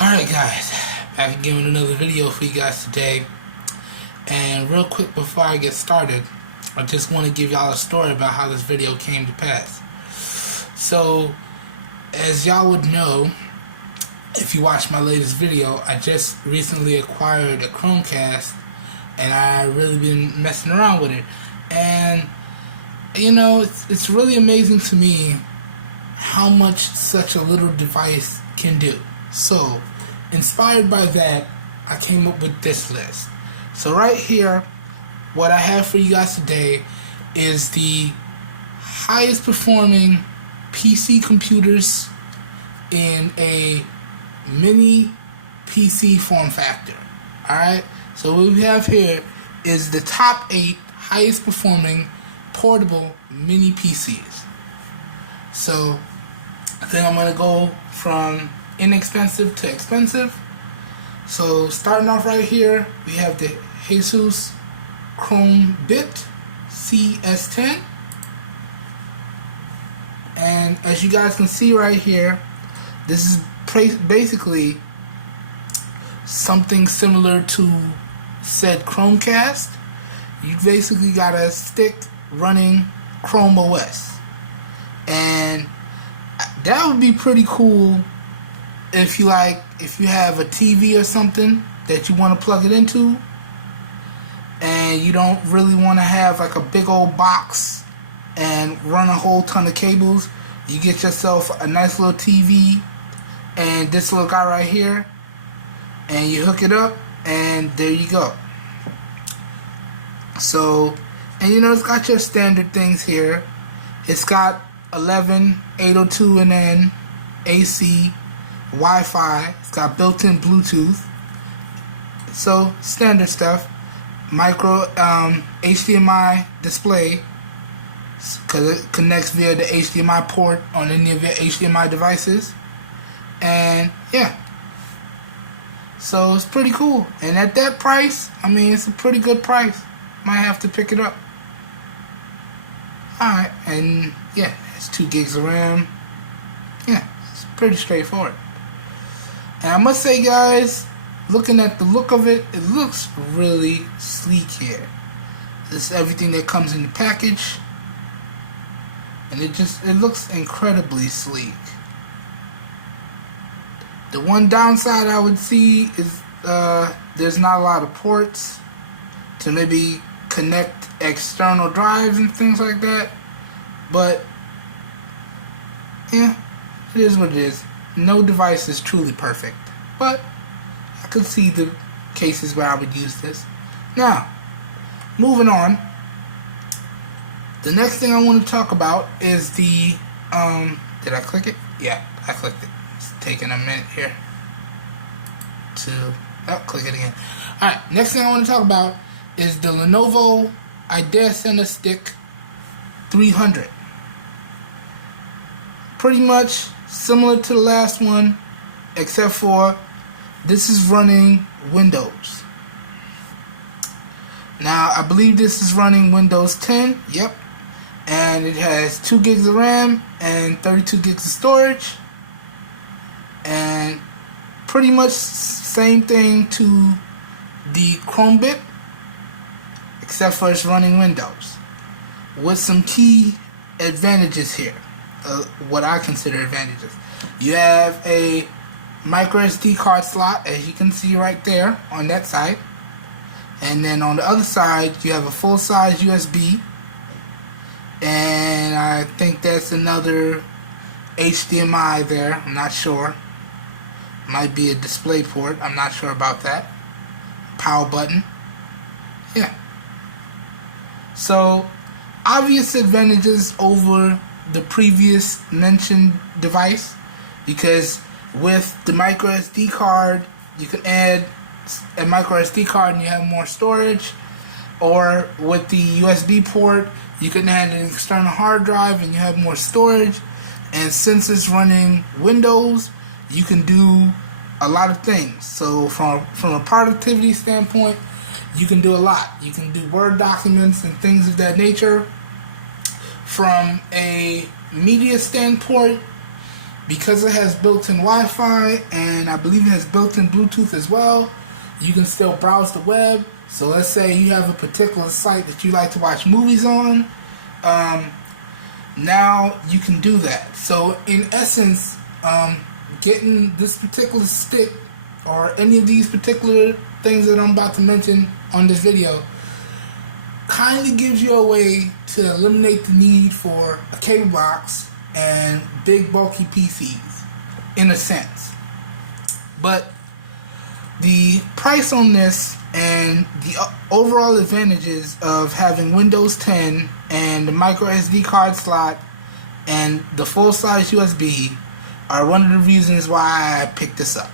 Alright guys, back again with another video for you guys today. And real quick before I get started, I just want to give y'all a story about how this video came to pass. So, as y'all would know, if you watched my latest video, I just recently acquired a Chromecast and I've really been messing around with it. And, you know, it's really amazing to me how much such a little device can do. So, inspired by that, I came up with this list. So right here, what I have for you guys today is the highest performing PC computers in a mini PC form factor. Alright, so what we have here is the top 8 highest performing portable mini PCs. So I think I'm going to go from inexpensive to expensive. So starting off right here, we have the Asus Chromebit CS10, and as you guys can see right here, this is basically something similar to said Chromecast. You basically got a stick running Chrome OS, and that would be pretty cool if you have a TV or something that you want to plug it into, and you don't really want to have like a big old box and run a whole ton of cables. You get yourself a nice little TV and this little guy right here, and you hook it up, and there you go. So, and you know, it's got your standard things here. It's got 11.802.N AC, Wi-Fi. It's got built-in Bluetooth. So standard stuff. Micro HDMI display, because it connects via the HDMI port on any of your HDMI devices. And yeah, so it's pretty cool. And at that price, I mean, it's a pretty good price. Might have to pick it up. Alright, and yeah, it's 2 gigs of RAM. Yeah, it's pretty straightforward. And I must say, guys, looking at the look of it, it looks really sleek here. This is everything that comes in the package, and it looks incredibly sleek. The one downside I would see is there's not a lot of ports to maybe connect external drives and things like that. But yeah, it is what it is. No device is truly perfect, but I could see the cases where I would use this. Now, moving on. The next thing I want to talk about is the did I click it? Yeah, I clicked it. It's taking a minute here to click it again. Alright, next thing I want to talk about is the Lenovo Idea Center Stick 300. Pretty much similar to the last one, except for this is running Windows. Now, I believe this is running Windows 10. Yep. And it has 2 gigs of RAM and 32 gigs of storage. And pretty much same thing to the Chromebit, except for it's running Windows, with some key advantages here. What I consider advantages. You have a micro SD card slot, as you can see right there on that side, and then on the other side you have a full-size USB, and I think that's another HDMI there. I'm not sure. Might be a display port. I'm not sure about that. Power button. Yeah. So, obvious advantages over the previous mentioned device, because with the micro SD card you can add a micro SD card and you have more storage, or with the USB port you can add an external hard drive and you have more storage. And since it's running Windows, you can do a lot of things. So from a productivity standpoint, you can do a lot. You can do Word documents and things of that nature. From a media standpoint, because it has built-in Wi-Fi and I believe it has built-in Bluetooth as well, you can still browse the web. So let's say you have a particular site that you like to watch movies on. Now you can do that. So in essence, getting this particular stick or any of these particular things that I'm about to mention on this video kind of gives you a way to eliminate the need for a cable box and big bulky PCs, in a sense. But the price on this and the overall advantages of having Windows 10 and the micro SD card slot and the full-size USB are one of the reasons why I picked this up.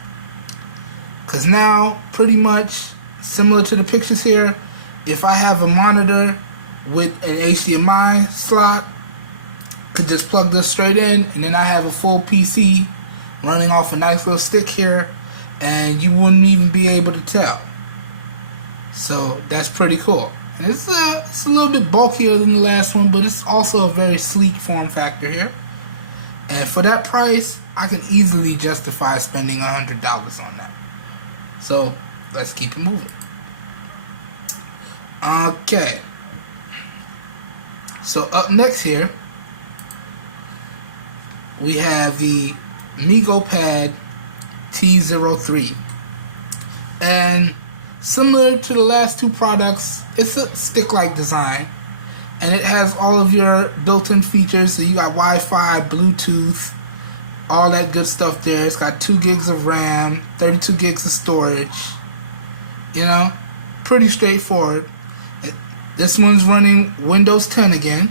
Because now, pretty much similar to the pictures here, if I have a monitor with an HDMI slot, could just plug this straight in, and then I have a full PC running off a nice little stick here, and you wouldn't even be able to tell. So that's pretty cool. And it's a little bit bulkier than the last one, but it's also a very sleek form factor here. And for that price, I can easily justify spending $100 on that. So let's keep it moving. Okay. So up next here, we have the MeeGoPad T03. And similar to the last two products, it's a stick-like design. And it has all of your built-in features. So you got Wi-Fi, Bluetooth, all that good stuff there. It's got 2 gigs of RAM, 32 gigs of storage. You know, pretty straightforward. This one's running Windows 10 again.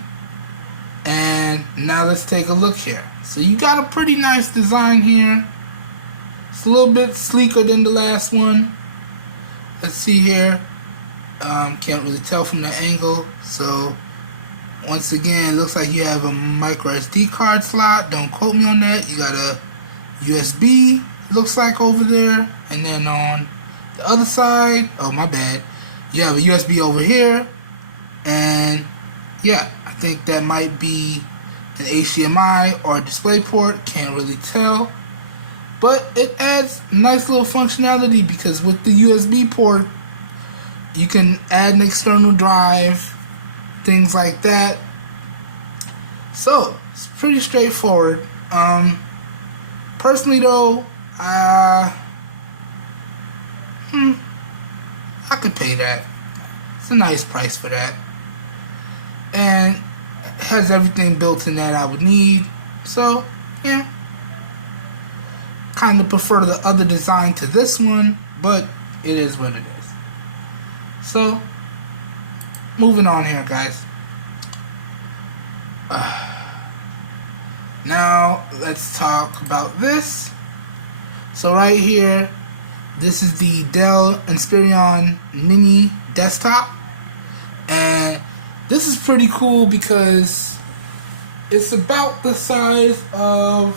And now let's take a look here. So you got a pretty nice design here. It's a little bit sleeker than the last one. Let's see here. Can't really tell from the angle. So once again, it looks like you have a micro SD card slot. Don't quote me on that. You got a USB, looks like, over there. And then on the other side, oh my bad, you have a USB over here. And yeah, I think that might be an HDMI or a DisplayPort. Can't really tell. But it adds nice little functionality because with the USB port, you can add an external drive, things like that. So it's pretty straightforward. Personally though, I could pay that. It's a nice price for that. And it has everything built in that I would need. So yeah, kind of prefer the other design to this one, but it is what it is. So moving on here, guys. Now let's talk about this. So right here, this is the Dell Inspiron Mini Desktop, and this is pretty cool because it's about the size of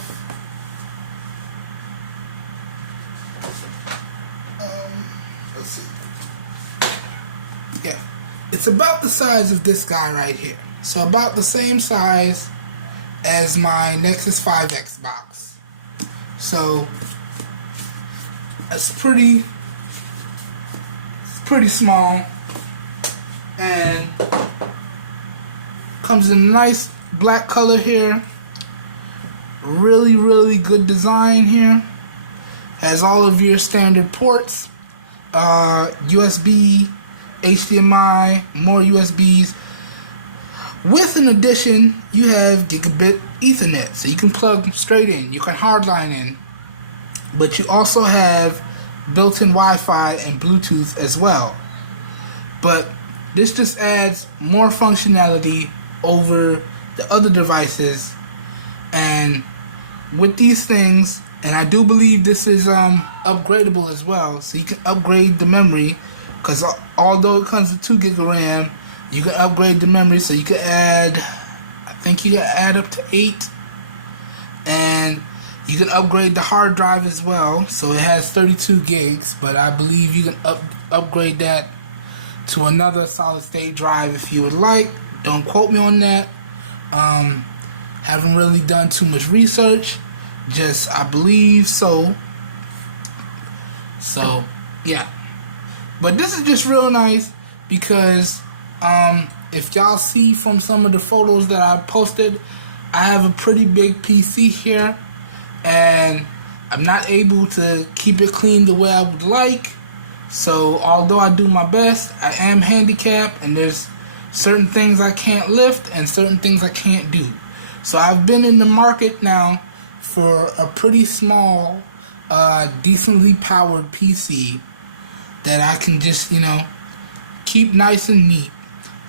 let's see. Yeah, it's about the size of this guy right here. So about the same size as my Nexus 5X box. So it's pretty small, and comes in a nice black color here. Really good design here. Has all of your standard ports, USB, HDMI, more USBs. With an addition, you have gigabit Ethernet, so you can plug straight in. You can hardline in, but you also have built-in Wi-Fi and Bluetooth as well. But this just adds more functionality over the other devices. And with these things, and I do believe this is upgradable as well, so you can upgrade the memory, because although it comes with 2 gig of RAM, you can upgrade the memory, so you can add, I think you can add up to 8, and you can upgrade the hard drive as well, so it has 32 gigs, but I believe you can upgrade that to another solid state drive if you would like. Don't quote me on that. Haven't really done too much research, just, I believe so. So, yeah. But this is just real nice because if y'all see from some of the photos that I posted, I have a pretty big PC here, and I'm not able to keep it clean the way I would like. So although I do my best, I am handicapped, and there's certain things I can't lift and certain things I can't do. So I've been in the market now for a pretty small, decently powered PC that I can just, keep nice and neat,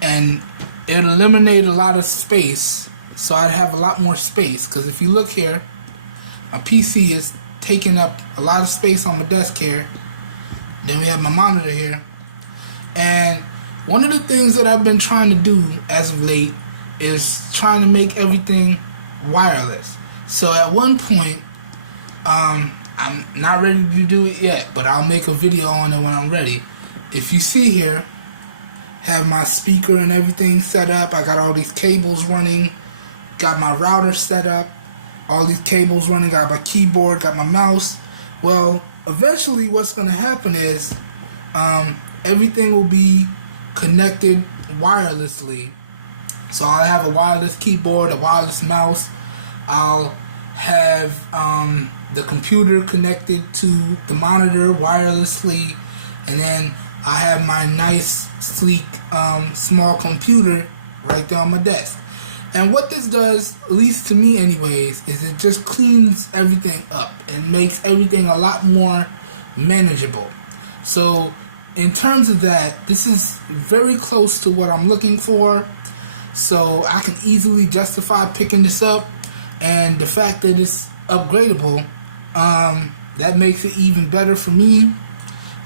and it'll eliminate a lot of space, so I'd have a lot more space. Because if you look here, my PC is taking up a lot of space on my desk here. Then we have my monitor here, and one of the things that I've been trying to do as of late is trying to make everything wireless. So at one point, I'm not ready to do it yet, but I'll make a video on it when I'm ready. If you see here, have my speaker and everything set up. I got all these cables running, got my router set up, all these cables running, got my keyboard, got my mouse. Well, eventually what's going to happen is everything will be connected wirelessly. So I'll have a wireless keyboard, a wireless mouse. I'll have the computer connected to the monitor wirelessly, and then I have my nice, sleek, small computer right there on my desk. And what this does, at least to me anyways, is it just cleans everything up and makes everything a lot more manageable. So in terms of that, this is very close to what I'm looking for. So I can easily justify picking this up. And the fact that it's upgradable, that makes it even better for me.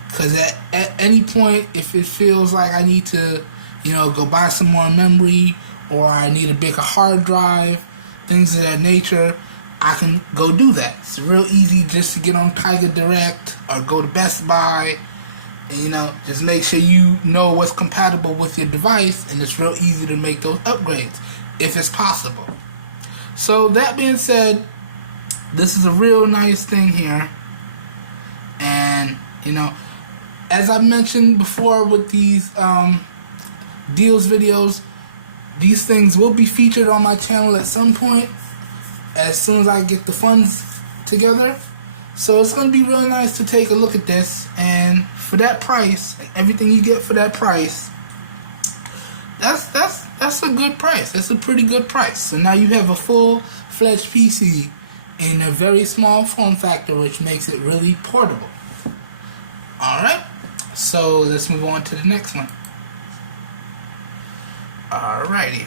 Because at any point, if it feels like I need to, go buy some more memory, or I need a bigger hard drive, things of that nature, I can go do that. It's real easy just to get on Tiger Direct or go to Best Buy and, just make sure you know what's compatible with your device, and it's real easy to make those upgrades if it's possible. So that being said, this is a real nice thing here. And, as I mentioned before with these deals videos, these things will be featured on my channel at some point, as soon as I get the funds together. So it's going to be really nice to take a look at this, and for that price, everything you get for that price, that's a good price. That's a pretty good price. So now you have a full-fledged PC in a very small form factor, which makes it really portable. Alright, so let's move on to the next one. Alrighty,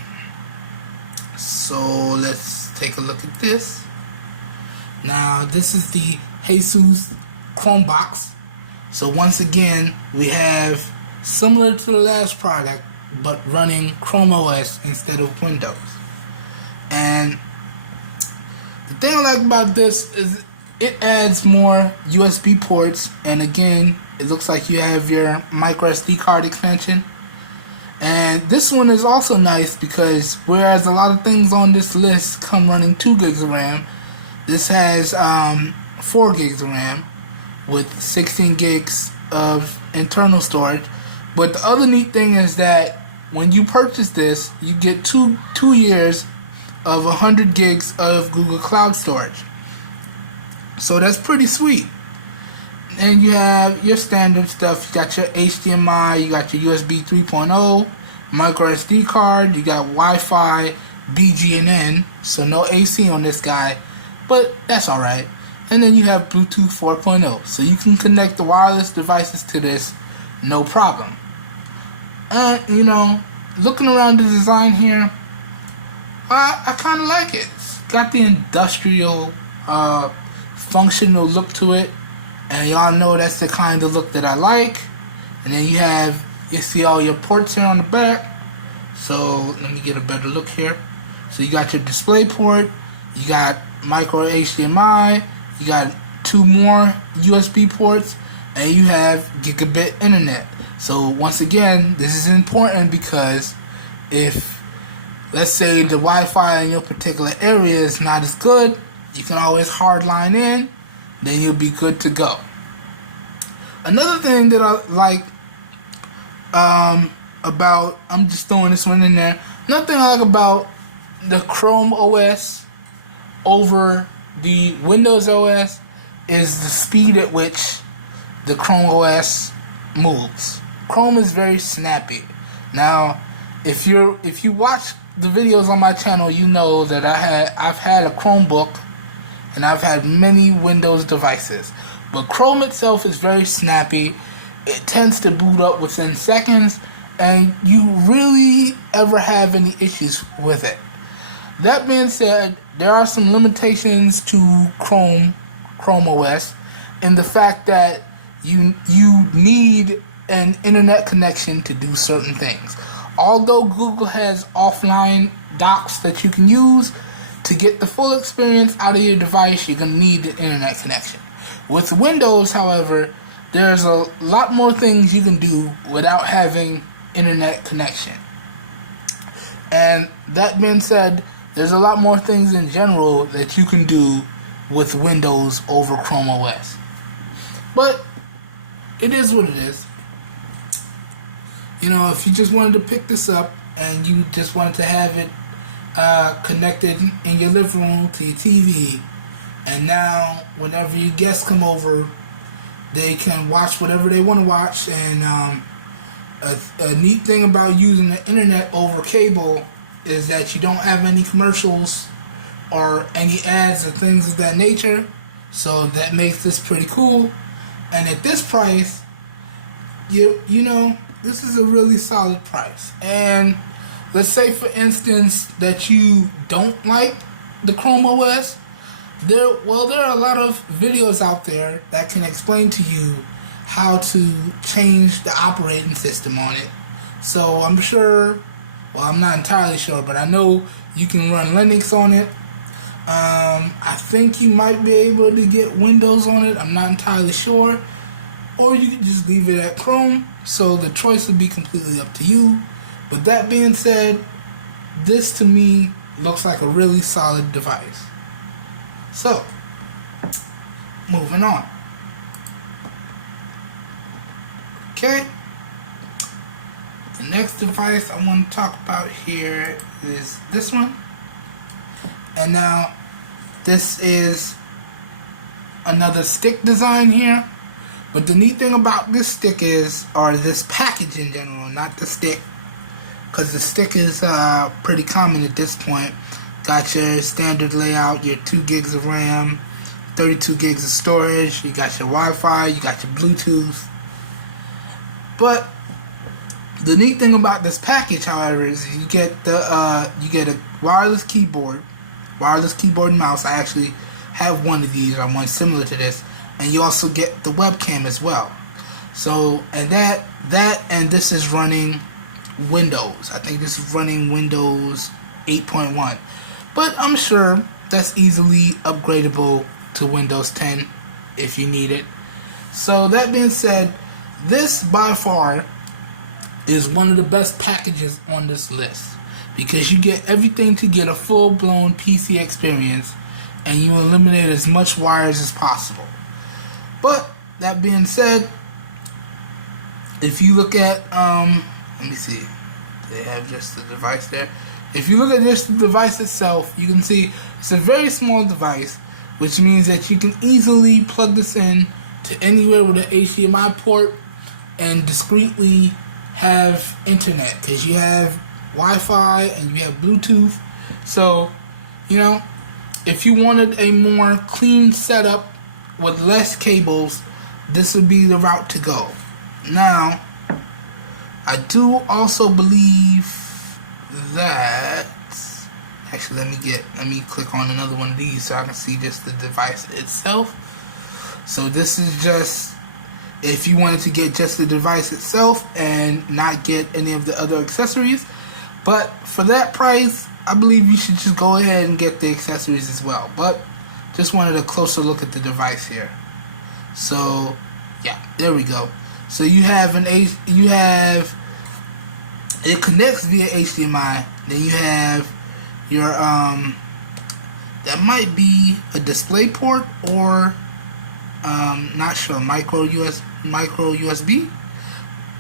so let's take a look at this. Now this is the Asus Chromebox. So once again, we have similar to the last product, but running Chrome OS instead of Windows. And the thing I like about this is it adds more USB ports, and again, it looks like you have your micro SD card extension. And this one is also nice because whereas a lot of things on this list come running 2 gigs of RAM, this has 4 gigs of RAM with 16 gigs of internal storage. But the other neat thing is that when you purchase this, you get two years of 100 gigs of Google Cloud storage. So that's pretty sweet. And you have your standard stuff. You got your HDMI, you got your USB 3.0, micro SD card, you got Wi-Fi, BGN, so no AC on this guy, but that's alright. And then you have Bluetooth 4.0, so you can connect the wireless devices to this, no problem. Looking around the design here, I kind of like it. It's got the industrial, functional look to it. And y'all know that's the kind of look that I like. And then you see all your ports here on the back. So let me get a better look here. So you got your display port, you got micro HDMI, you got 2 more USB ports, and you have gigabit internet. So once again, this is important because if, let's say, the Wi-Fi in your particular area is not as good, You can always hardline in, then you'll be good to go. Another thing that I like about, I'm just throwing this one in there. Another thing I like about the Chrome OS over the Windows OS is the speed at which the Chrome OS moves. Chrome is very snappy. Now, if you watch the videos on my channel, you know that I've had a Chromebook and I've had many Windows devices. But Chrome itself is very snappy. It tends to boot up within seconds, and you really ever have any issues with it. That being said, there are some limitations to Chrome OS in the fact that you need an internet connection to do certain things. Although Google has offline docks that you can use, to get the full experience out of your device, you're going to need an internet connection. With Windows, however, there's a lot more things you can do without having internet connection. And that being said, there's a lot more things in general that you can do with Windows over Chrome OS. But it is what it is. You know, if you just wanted to pick this up and you just wanted to have it connected in your living room to your TV, and now whenever your guests come over, they can watch whatever they want to watch. And a neat thing about using the internet over cable is that you don't have any commercials or any ads or things of that nature. So that makes this pretty cool. And at this price, you know, this is a really solid price. And let's say, for instance, that you don't like the Chrome OS. There are a lot of videos out there that can explain to you how to change the operating system on it. So I'm sure, well, I'm not entirely sure, but I know you can run Linux on it. I think you might be able to get Windows on it. I'm not entirely sure. Or you can just leave it at Chrome. So the choice would be completely up to you. But that being said, this to me looks like a really solid device. So, moving on. Okay. The next device I want to talk about here is this one. And now, this is another stick design here. But the neat thing about this stick is, or this package in general, not the stick, because the stick is pretty common at this point. Got your standard layout, your 2 gigs of RAM, 32 gigs of storage, you got your Wi-Fi, you got your Bluetooth. But the neat thing about this package, however, is you get a wireless keyboard and mouse. I actually have one of these, or one similar to this, and you also get the webcam as well. So, and and this is running Windows. I think this is running Windows 8.1. But I'm sure that's easily upgradable to Windows 10 if you need it. So that being said, this by far is one of the best packages on this list, because you get everything to get a full-blown PC experience, and you eliminate as much wires as possible. But that being said, if you look at let me see, they have just the device there. If you look at just the device itself, you can see it's a very small device, which means that you can easily plug this in to anywhere with an HDMI port and discreetly have internet, because you have Wi-Fi and you have Bluetooth. So, you know, if you wanted a more clean setup with less cables, this would be the route to go. Now, I do also believe that, actually let me click on another one of these so I can see just the device itself. So this is just if you wanted to get just the device itself and not get any of the other accessories. But for that price, I believe you should just go ahead and get the accessories as well. But just wanted a closer look at the device here. So yeah, there we go. So it connects via HDMI. Then you have your that might be a display port or not sure, micro USB.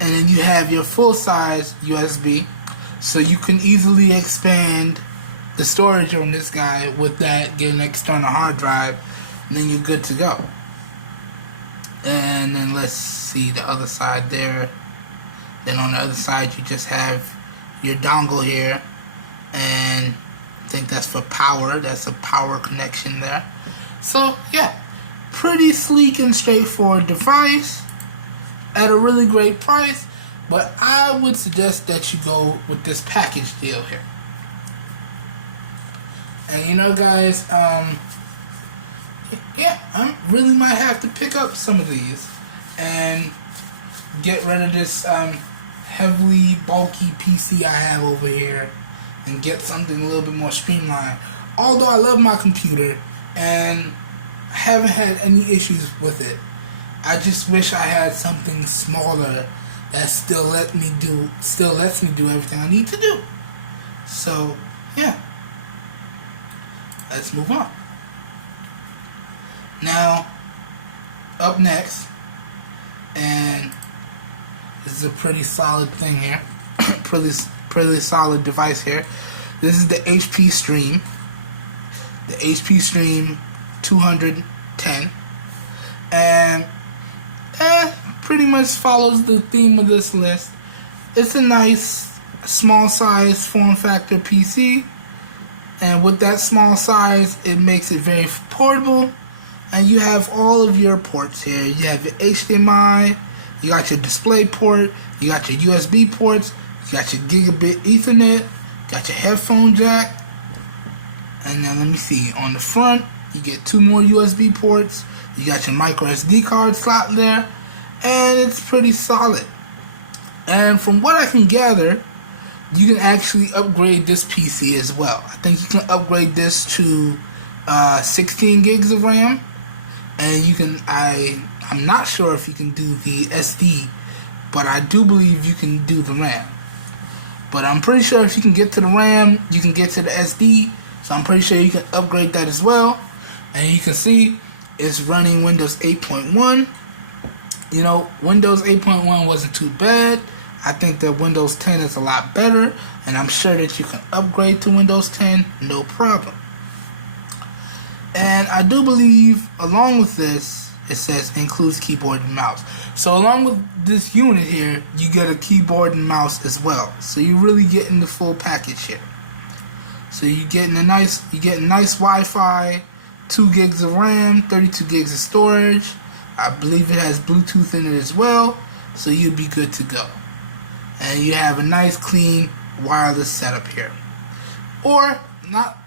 And then you have your full size USB, so you can easily expand the storage on this guy with that, get an external hard drive, and then you're good to go. And then let's see the other side there. Then on the other side you just have your dongle here, and I think that's for power. That's a power connection there. So yeah, pretty sleek and straightforward device at a really great price, but I would suggest that you go with this package deal here. And you know, guys, yeah, I really might have to pick up some of these and get rid of this heavily bulky PC I have over here and get something a little bit more streamlined. Although I love my computer and I haven't had any issues with it, I just wish I had something smaller that still lets me do everything I need to do. So yeah, let's move on. Now, up next, and this is a pretty solid thing here, pretty solid device here. This is the HP Stream, the HP Stream 210, and pretty much follows the theme of this list. It's a nice small size form factor PC, and with that small size it makes it very portable. And you have all of your ports here. You have your HDMI, you got your display port, you got your USB ports, you got your gigabit Ethernet, got your headphone jack, and then let me see, on the front you get 2 more USB ports, you got your micro SD card slot there, and it's pretty solid. And from what I can gather, you can actually upgrade this PC as well. I think you can upgrade this to 16 gigs of RAM, and you can, I'm not sure if you can do the SD, but I do believe you can do the RAM. But I'm pretty sure if you can get to the RAM, you can get to the SD, so I'm pretty sure you can upgrade that as well. And you can see it's running Windows 8.1. You know, Windows 8.1 wasn't too bad. I think that Windows 10 is a lot better, and I'm sure that you can upgrade to Windows 10, no problem. And I do believe, along with this, it says includes keyboard and mouse. So along with this unit here, you get a keyboard and mouse as well. So you're really getting the full package here. So you're getting nice Wi-Fi, 2 gigs of RAM, 32 gigs of storage. I believe it has Bluetooth in it as well, so you'll be good to go. And you have a nice clean wireless setup here. Or not.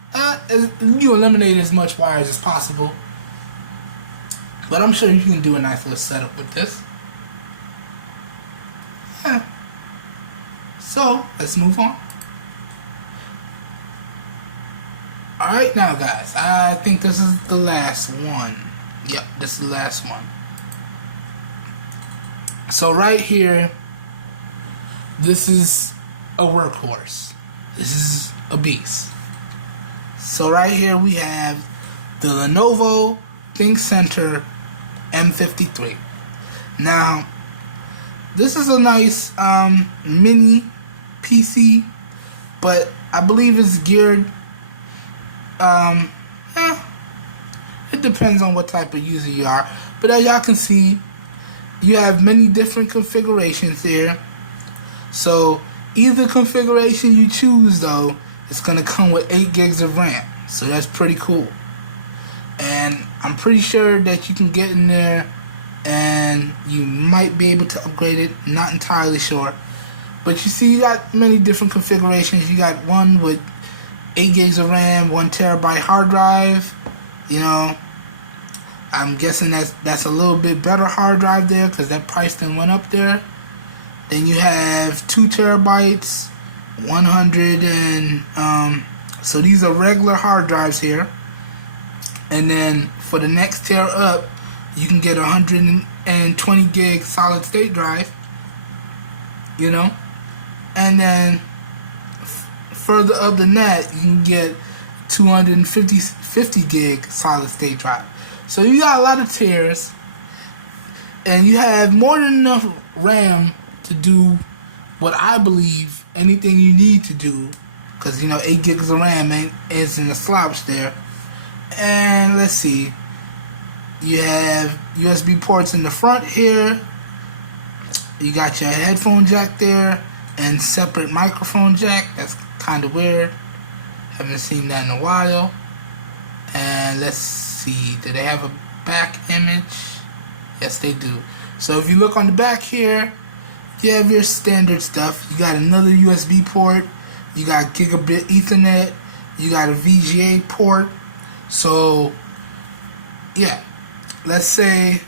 You eliminate as much wires as possible, but I'm sure you can do a nice little setup with this. Yeah. So let's move on. Alright, now guys, I think this is the last one. Yep, this is the last one. So right here, this is a workhorse. This is a beast. So right here we have the Lenovo ThinkCentre M53. Now, this is a nice mini PC, but I believe it's geared, it depends on what type of user you are. But as y'all can see, you have many different configurations here. So either configuration you choose, though, it's going to come with 8 gigs of RAM. So that's pretty cool. And I'm pretty sure that you can get in there and you might be able to upgrade it. Not entirely sure. But you see, you got many different configurations. You got one with 8 gigs of RAM, 1 terabyte hard drive. You know, I'm guessing that's a little bit better hard drive there because that price then went up there. Then you have 2 terabytes, 100 and so these are regular hard drives here. And then for the next tier up, you can get a 120 gig solid state drive. You know, and then further up than that, you can get 250 gig solid state drive. So you got a lot of tiers, and you have more than enough RAM to do what I believe anything you need to do, because 8 gigs of RAM isn't a slouch there. And let's see, you have USB ports in the front here. You got your headphone jack there and separate microphone jack. That's kind of weird. Haven't seen that in a while. And let's see, do they have a back image? Yes, they do. So if you look on the back here, you have your standard stuff. You got another USB port. You got gigabit Ethernet. You got a VGA port. So, yeah. Let's say,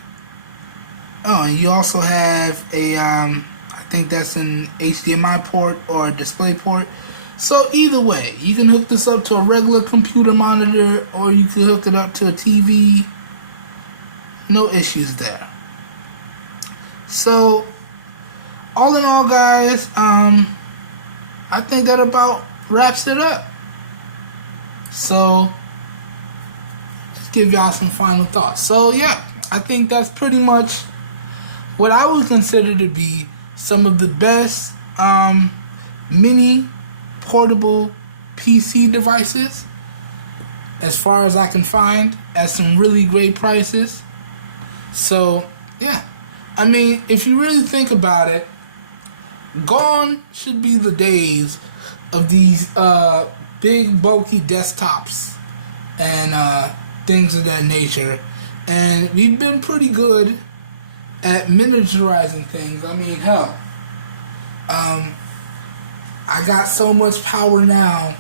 and you also have a, I think that's an HDMI port or a display port. So either way, you can hook this up to a regular computer monitor, or you can hook it up to a TV. No issues there. So, all in all, guys, I think that about wraps it up. So, just give y'all some final thoughts. So, yeah, I think that's pretty much what I would consider to be some of the best mini portable PC devices, as far as I can find, at some really great prices. So, yeah. I mean, if you really think about it, gone should be the days of these big, bulky desktops and things of that nature. And we've been pretty good at miniaturizing things. I mean, hell, I got so much power now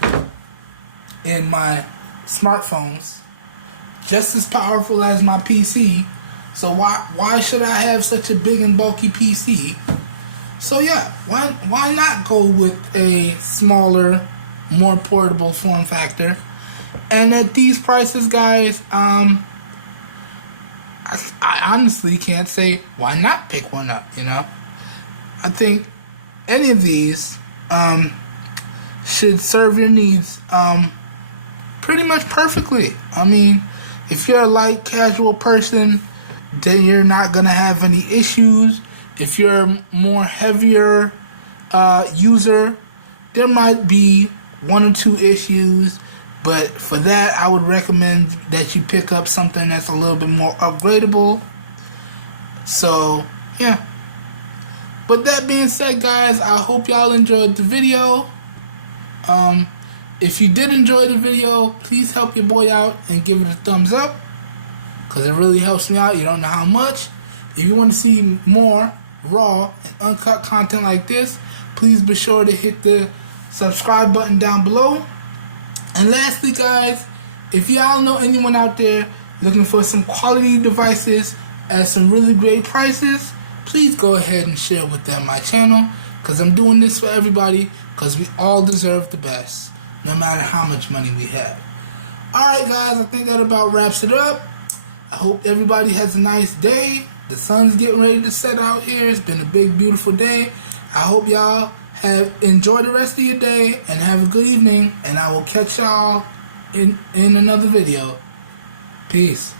in my smartphones, just as powerful as my PC. So why should I have such a big and bulky PC? So yeah, why not go with a smaller, more portable form factor? And at these prices, guys, I honestly can't say why not pick one up. I think any of these should serve your needs pretty much perfectly. I mean, if you're a light casual person, then you're not gonna have any issues. If you're a more heavier user, there might be one or two issues, but for that, I would recommend that you pick up something that's a little bit more upgradable. So, yeah. But that being said, guys, I hope y'all enjoyed the video. If you did enjoy the video, please help your boy out and give it a thumbs up, because it really helps me out. You don't know how much. If you want to see more raw and uncut content like this, please be sure to hit the subscribe button down below. And lastly, guys, if y'all know anyone out there looking for some quality devices at some really great prices, please go ahead and share with them my channel, because I'm doing this for everybody, because we all deserve the best, no matter how much money we have. Alright, guys, I think that about wraps it up. I hope everybody has a nice day. The sun's getting ready to set out here. It's been a big, beautiful day. I hope y'all have enjoyed the rest of your day and have a good evening. And I will catch y'all in another video. Peace.